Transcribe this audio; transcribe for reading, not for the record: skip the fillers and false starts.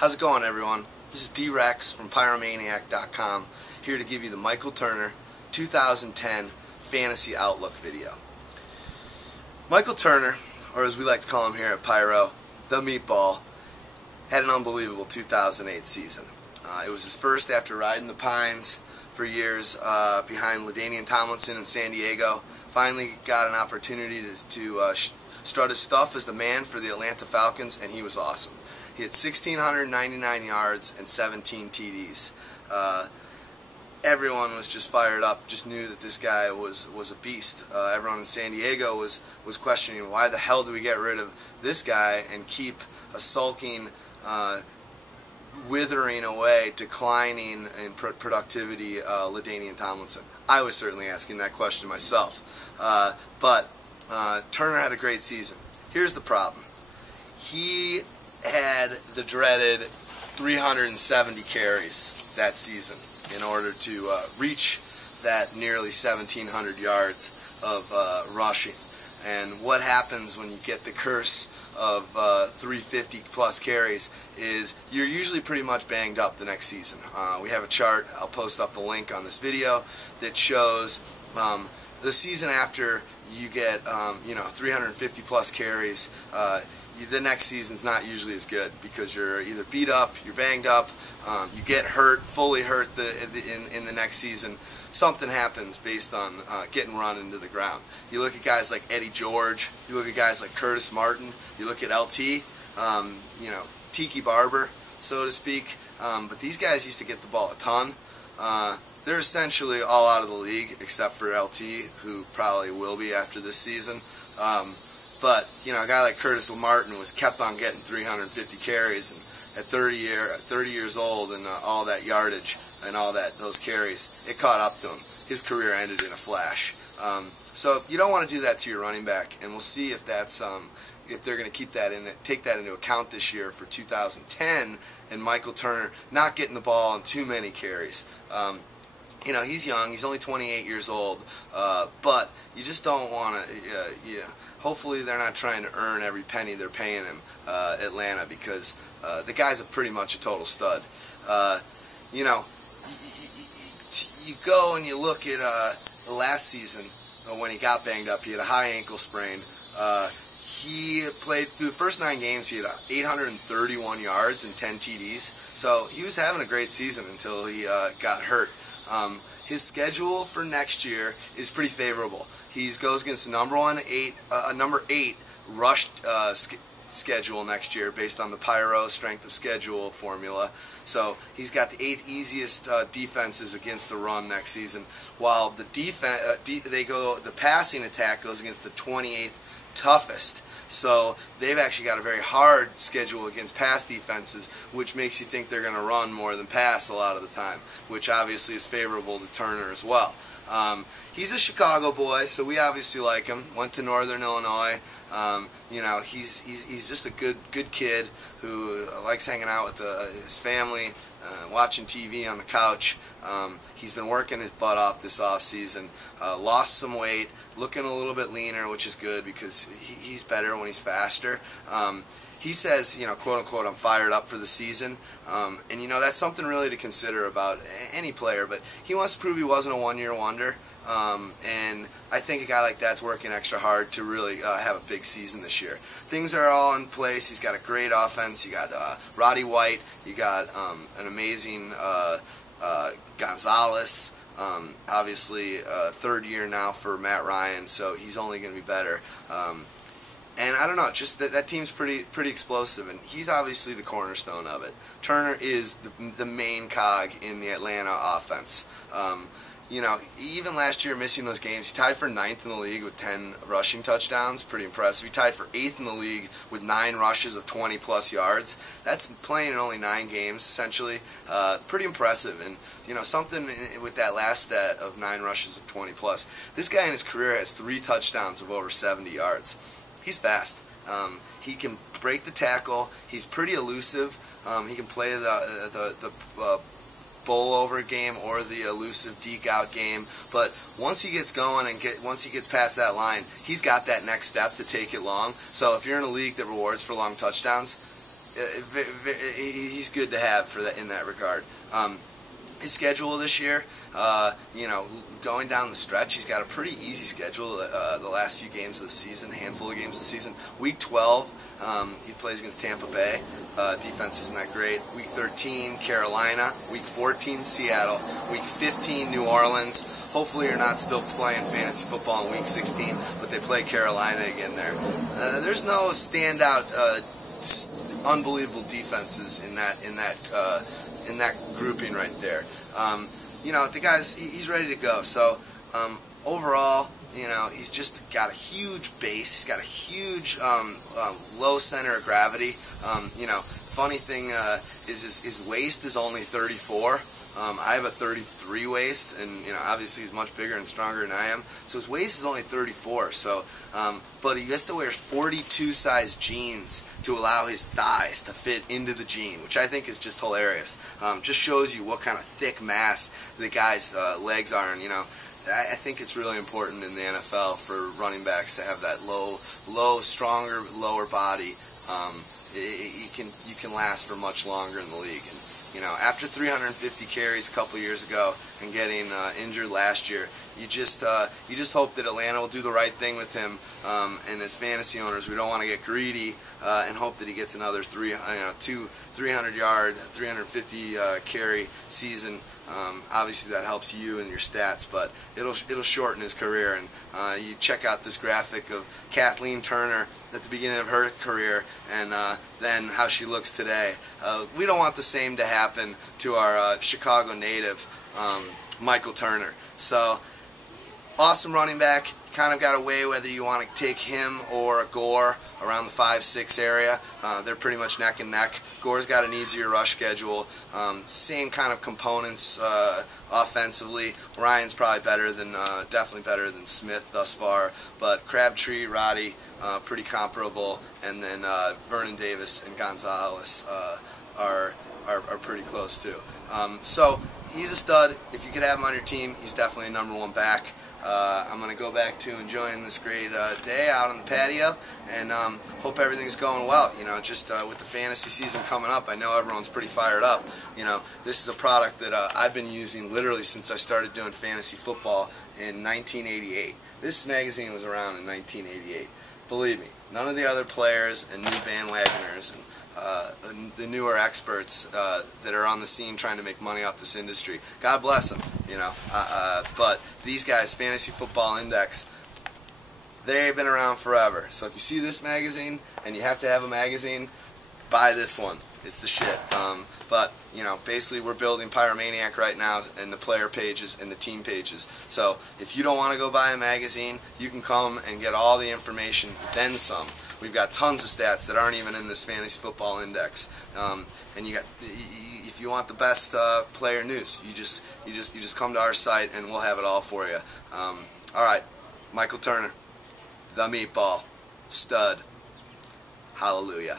How's it going, everyone? This is D-Rex from Pyromaniac.com, here to give you the Michael Turner 2010 Fantasy Outlook video. Michael Turner, or as we like to call him here at Pyro, the Meatball, had an unbelievable 2008 season. It was his first after riding the Pines for years behind LaDainian Tomlinson in San Diego. Finally got an opportunity to strut his stuff as the man for the Atlanta Falcons, and he was awesome. He had 1,699 yards and 17 TDs. Everyone was just fired up, just knew that this guy was a beast. Everyone in San Diego was questioning, why the hell do we get rid of this guy and keep a sulking, withering away, declining in productivity LaDainian Tomlinson? I was certainly asking that question myself. But Turner had a great season. Here's the problem. He had the dreaded 370 carries that season in order to reach that nearly 1,700 yards of rushing. And what happens when you get the curse of 350 plus carries is you're usually pretty much banged up the next season. We have a chart, I'll post up the link on this video, that shows the season after you get 350 plus carries. The next season's not usually as good because you're either beat up, you're banged up, you get hurt, fully hurt in the next season. Something happens based on getting run into the ground. You look at guys like Eddie George, you look at guys like Curtis Martin, you look at LT, Tiki Barber, so to speak. But these guys used to get the ball a ton. They're essentially all out of the league except for LT, who probably will be after this season. But a guy like Curtis Martin was kept on getting 350 carries, and at 30 years old and all that yardage and all those carries, it caught up to him. His career ended in a flash. So you don't want to do that to your running back, and we'll see if that's if they're going to take that into account this year for 2010, and Michael Turner not getting the ball on too many carries. He's young, he's only 28 years old, but you just don't want to, hopefully they're not trying to earn every penny they're paying him, Atlanta, because the guy's pretty much a total stud. You go and you look at the last season when he got banged up. He had a high ankle sprain. He played through the first 9 games. He had 831 yards and 10 TDs. So he was having a great season until he got hurt. His schedule for next year is pretty favorable. He goes against the number 8 rushed schedule next year based on the Pyro strength of schedule formula. So he's got the 8th easiest defenses against the run next season, while the the passing attack goes against the 28th toughest. So they've actually got a very hard schedule against pass defenses, which makes you think they're going to run more than pass a lot of the time, which obviously is favorable to Turner as well. He's a Chicago boy, so we obviously like him. Went to Northern Illinois. He's just a good kid who likes hanging out with his family, watching TV on the couch. He's been working his butt off this off season. Lost some weight, looking a little bit leaner, which is good because he's better when he's faster. He says, quote unquote, I'm fired up for the season, and that's something really to consider about any player. But he wants to prove he wasn't a one-year wonder. And I think a guy like that's working extra hard to really have a big season this year. Things are all in place. He's got a great offense. You got Roddy White. You got an amazing Gonzalez. Obviously, 3rd year now for Matt Ryan, so he's only going to be better. And I don't know, just that team's pretty explosive, and he's obviously the cornerstone of it. Turner is the main cog in the Atlanta offense. Even last year, missing those games, he tied for 9th in the league with 10 rushing touchdowns. Pretty impressive. He tied for 8th in the league with 9 rushes of 20-plus yards. That's playing in only 9 games, essentially. Pretty impressive. And, something with that last stat of 9 rushes of 20-plus. This guy in his career has 3 touchdowns of over 70 yards. He's fast. He can break the tackle. He's pretty elusive. He can play the bowl over game or the elusive deke out game, but once he gets going and once he gets past that line, he's got that next step to take it long. So if you're in a league that rewards for long touchdowns, he's good to have for that in that regard. His schedule this year, you know, going down the stretch, he's got a pretty easy schedule. The last few games of the season, handful of games of the season. Week 12, he plays against Tampa Bay. Defense isn't that great. Week 13, Carolina. Week 14, Seattle. Week 15, New Orleans. Hopefully you're not still playing fantasy football in Week 16, but they play Carolina again there. There's no standout, unbelievable defenses in that grouping right there. You know, the guy's he's ready to go. So overall, you know, he's just got a huge base. He's got a huge low center of gravity. You know, funny thing is his waist is only 34. I have a 33 waist, and you know, obviously he's much bigger and stronger than I am. So his waist is only 34. So, but he has to wear 42 size jeans to allow his thighs to fit into the jean, which I think is just hilarious. Just shows you what kind of thick mass the guy's legs are, and you know, I think it's really important in the NFL for running backs to have that stronger lower body. You can last for much longer in the league. And, you know, after 350 carries a couple years ago and getting injured last year, you just hope that Atlanta will do the right thing with him. And as fantasy owners, we don't want to get greedy and hope that he gets another 300-yard, 350 carry season. Obviously, that helps you and your stats, but it'll shorten his career. And you check out this graphic of Kathleen Turner at the beginning of her career, and then how she looks today. We don't want the same to happen to our Chicago native, Michael Turner. So, awesome running back. Kind of got a way whether you want to take him or Gore around the 5-6 area. They're pretty much neck and neck. Gore's got an easier rush schedule. Same kind of components offensively. Ryan's probably definitely better than Smith thus far. But Crabtree, Roddy, pretty comparable. And then Vernon Davis and Gonzalez are pretty close too. So he's a stud. If you could have him on your team, he's definitely a #1 back. I'm going to go back to enjoying this great day out on the patio, and hope everything's going well. You know, just with the fantasy season coming up, I know everyone's pretty fired up. You know, this is a product that I've been using literally since I started doing fantasy football in 1988. This magazine was around in 1988. Believe me, none of the other players and new bandwagoners and the newer experts that are on the scene trying to make money off this industry, God bless them, you know, but these guys, Fantasy Football Index, they've been around forever. So if you see this magazine and you have to have a magazine, buy this one. It's the shit. But, you know, basically we're building Pyromaniac right now, and the player pages and the team pages. So if you don't want to go buy a magazine, you can come and get all the information, then some. We've got tons of stats that aren't even in this Fantasy Football Index. And if you want the best player news, you just come to our site and we'll have it all for you. All right, Michael Turner, the meatball, stud, hallelujah.